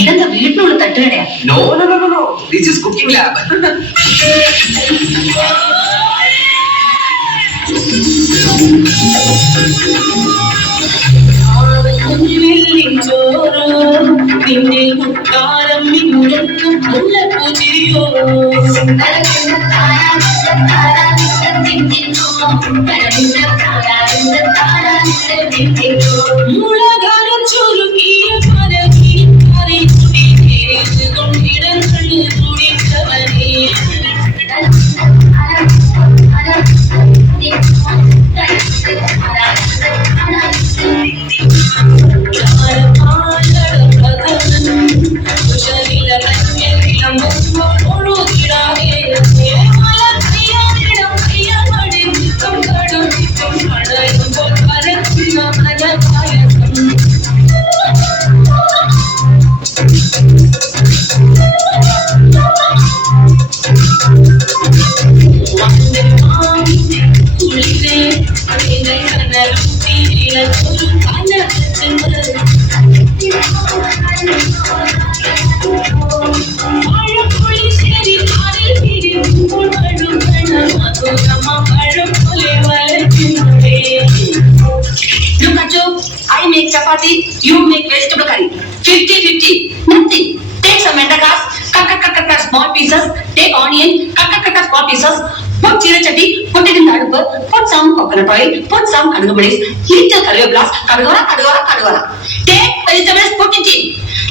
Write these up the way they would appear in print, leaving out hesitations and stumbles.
ഇതെന്താ വീട്ടിലുള്ള തട്ടുകടയാ? No, no, no, no, no. This is cooking lab. I make chapati, you make vegetable curry. 50-50. Nothing. Take some mendakas, cut small pieces. Take onion, cut small pieces. Put chili chatti, put it in the adupu. Put some coconut oil, put some kadugubalis, little curryablas, kadugara. Take vegetables, put it in.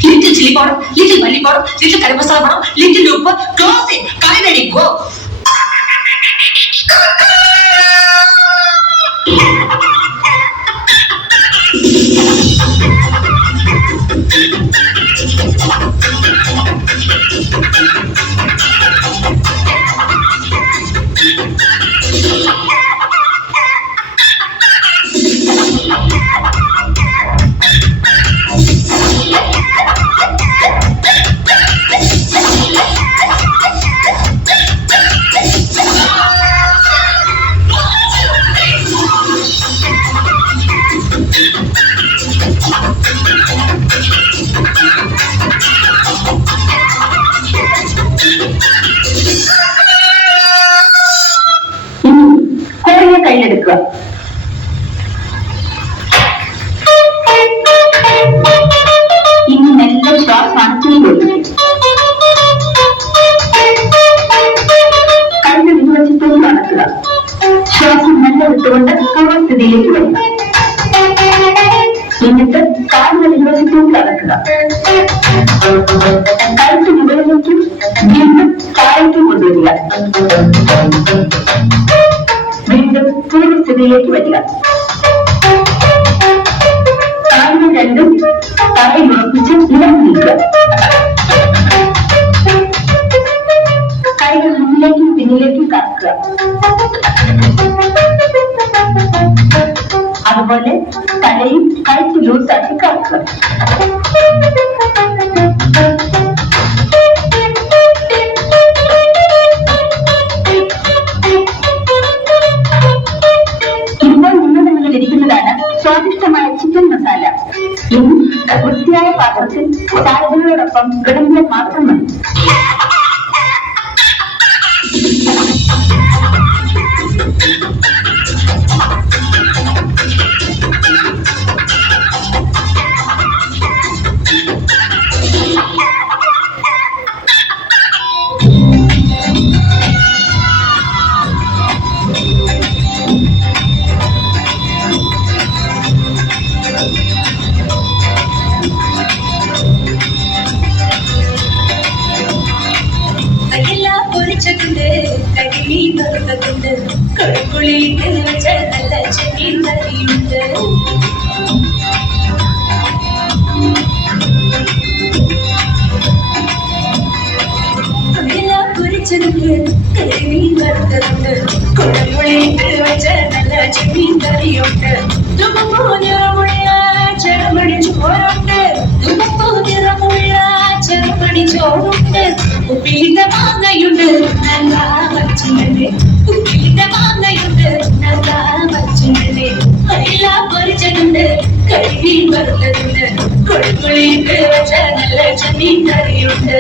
Little chili powder, little malli powder, little curry masala powder, little uppu. Close it. Curry ready. Go. കയ്യിലെടുക്കുക. ഇനി മെല്ലെ ശ്വാസത്തിൽ കൊടുക്കും. കണ്ണ് വിഭജിച്ചും നടക്കുക. ശ്വാസം മെല്ലെ വിട്ടുകൊണ്ട് പൂർവ്വസ്ഥിതിയിലേക്ക് വരിക. എന്നിട്ട് കാലുകൾ വിഭജിച്ചും നടക്കുക. കഴുത്ത് മുകളിലേക്കും വീണ്ടും താഴേക്കും കൊണ്ടുവരിക. വീണ്ടും പൂർവ്വസ്ഥിതിയിലേക്ക് വരിക. കാലുകൾ രണ്ടും തറയിൽ ഉറപ്പിച്ച് നിലത്ത് നിൽക്കുക. കൈകൾ മുന്നിലേക്കും പിന്നിലേക്കും കറക്കുക. അതുപോലെ തലയും കഴുത്ത് ലൂസാക്കി കറക്കുക. സ്വാദിഷ്ടമായ ചിക്കൻ മസാല. ഇനി വൃത്തിയായ പാത്രത്തിൽ സാലഡിനോടൊപ്പം വിളമ്പിയാൽ മാത്രം മതി. കുട്ടികൾക്ക് കരിമീൻ വറുത്തതുണ്ട്, കുടമുളയിട്ട് വെച്ച നല്ല ചെമ്മീൻ കറിയുണ്ട്, തുമ്പപ്പൂ നിറമുള്ള ചെറുമണി ചോറുണ്ട്, തുമ്പപ്പൂ നിറമുള്ള ചെറുമണി ചോറുണ്ട്, ഉപ്പിലിട്ട മാങ്ങയുണ്ട് നല്ല പച്ചമല്ലേ, ഉപ്പിലിട്ട മാങ്ങയുണ്ട് നല്ല പച്ചമല്ലേ, അയില പൊരിച്ചതുണ്ട്, കരിമീൻ വറുത്തതുണ്ട്, കുടമുളയിട്ട് വെച്ച നല്ല ചെമ്മീൻ കറിയുണ്ട്.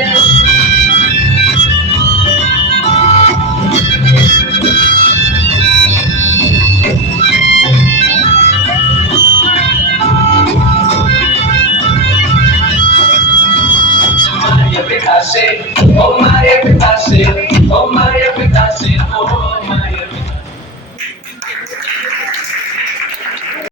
Maria Picasso, oh Maria Picasso, oh Maria Picasso, oh Maria.